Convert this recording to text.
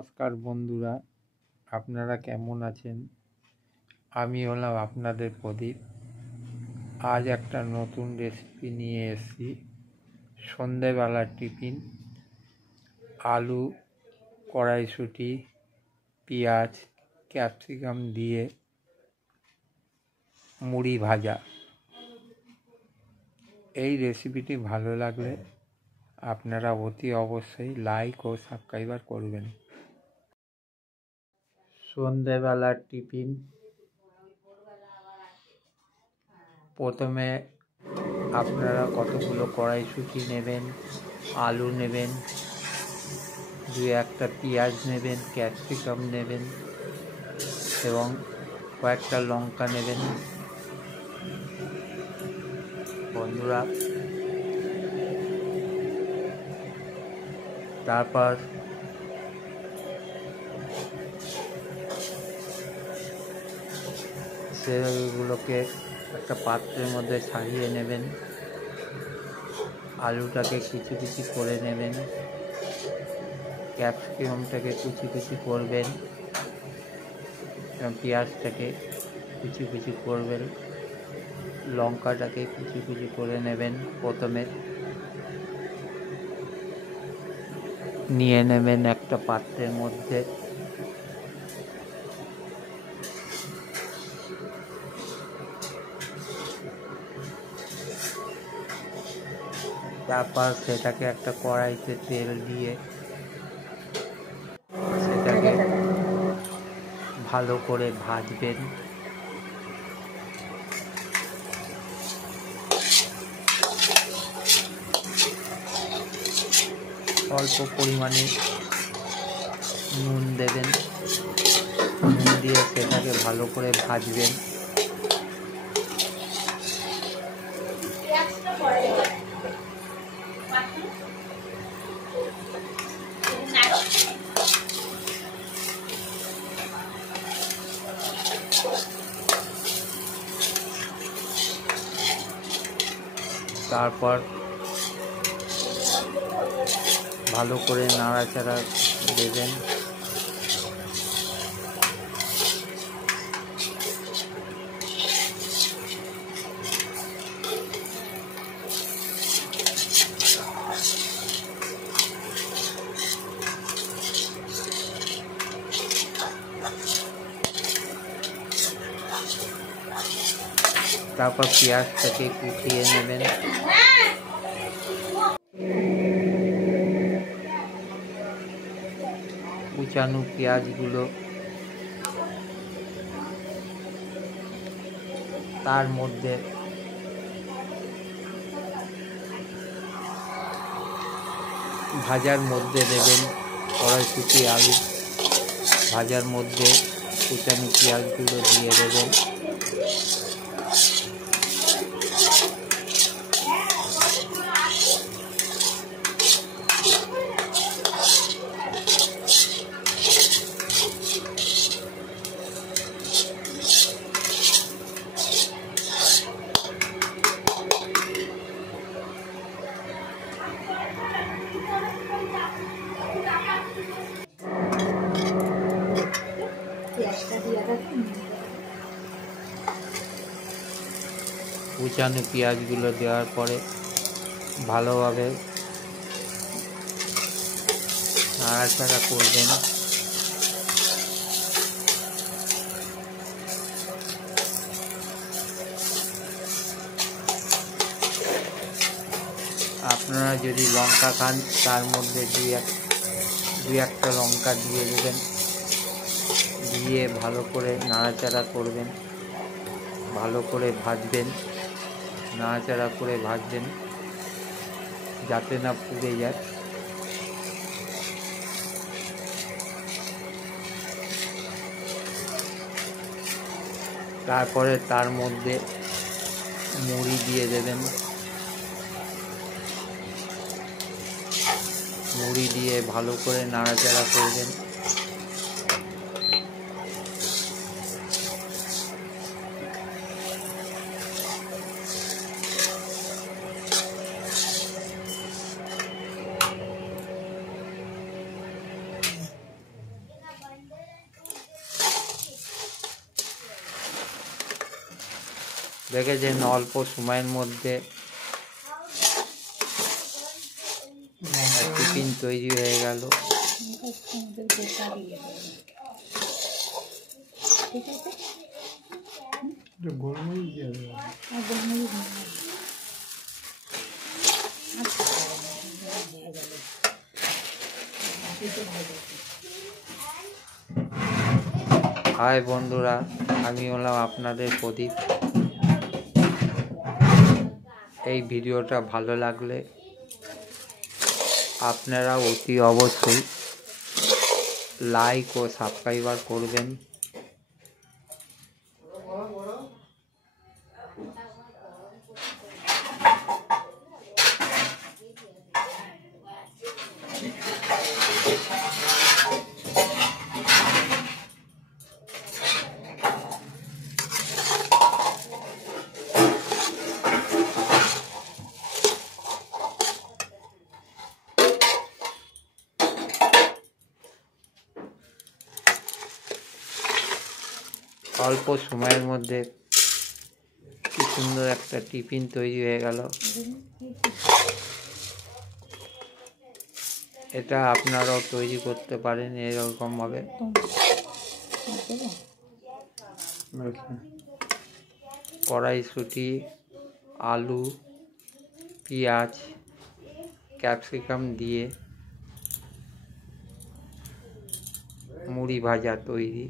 নমস্কার বন্ধুরা, আপনারা কেমন আছেন? আমি হলাম আপনাদের প্রদীপ। আজ একটা নতুন রেসিপি নিয়ে এসেছি। সন্ধেবেলার টিফিন, আলু, কড়াইশুঁটি, পেঁয়াজ, ক্যাপসিকাম দিয়ে মুড়ি ভাজা। এই রেসিপিটি ভালো লাগলে আপনারা অতি অবশ্যই লাইক ও সাবস্ক্রাইব করবেন। সন্ধেবেলার টিফিন, প্রথমে আপনারা কতগুলো কড়াইশুঁটি নেবেন, আলু নেবেন, দু একটা পেঁয়াজ নেবেন, ক্যাপসিকাম নেবেন এবং কয়েকটা লঙ্কা নেবেন। বন্ধুরা, তারপর সেগুলোকে একটা পাত্রের মধ্যে ছাড়িয়ে নেবেন। আলুটাকে কুচি কুচি করে নেবেন, ক্যাপসিকামটাকে কুচি কুচি করবেন এবং পেঁয়াজটাকে কুচি কুচি করবেন, লঙ্কাটাকে কুচি কুচি করে নেবেন। প্রথমে নিয়ে নেবেন একটা পাত্রের মধ্যে। তারপর সেটাকে একটা কড়াইতে তেল দিয়ে সেটাকে ভালো করে ভাজবেন। অল্প পরিমাণে নুন দেবেন, নুন দিয়ে সেটাকে ভালো করে ভাজবেন। তারপর ভালো করে নাড়াচাড়া দেবেন। তারপর পেঁয়াজটাকে কুচিয়ে নেবেন। কুচানো পেঁয়াজগুলো তার মধ্যে ভাজার মধ্যে দেবেন। কড়াইশুঁটি, আলু ভাজার মধ্যে কুচানো পেঁয়াজগুলো দিয়ে দেবেন। কুচানো পেঁয়াজগুলো দেওয়ার পরে ভালোভাবে নাড়াচাড়া করবেন। আপনারা যদি লঙ্কা খান তার মধ্যে দুই একটা লঙ্কা দিয়ে দেবেন, দিয়ে ভালো করে নাড়াচাড়া করবেন, ভালো করে ভাজবেন, নাড়াচাড়া করে ভাজবেন যাতে না পুড়ে যায়। তারপরে তার মধ্যে মুড়ি দিয়ে দেবেন, মুড়ি দিয়ে ভালো করে নাড়াচাড়া করবেন। দেখেছেন অল্প সময়ের মধ্যে টিফিন তৈরি হয়ে গেল। হাই বন্ধুরা, আমি হলাম আপনাদের প্রদীপ। এই ভিডিওটা ভালো লাগলে আপনারা অতি অবশ্যই লাইক ও সাবস্ক্রাইবার করবেন। অল্প সময়ের মধ্যে কি সুন্দর একটা টিফিন তৈরি হয়ে গেল। এটা আপনারাও তৈরি করতে পারেন এরকমভাবে। কড়াইশুঁটি, আলু, পেঁয়াজ, ক্যাপসিকাম দিয়ে মুড়ি ভাজা তৈরি।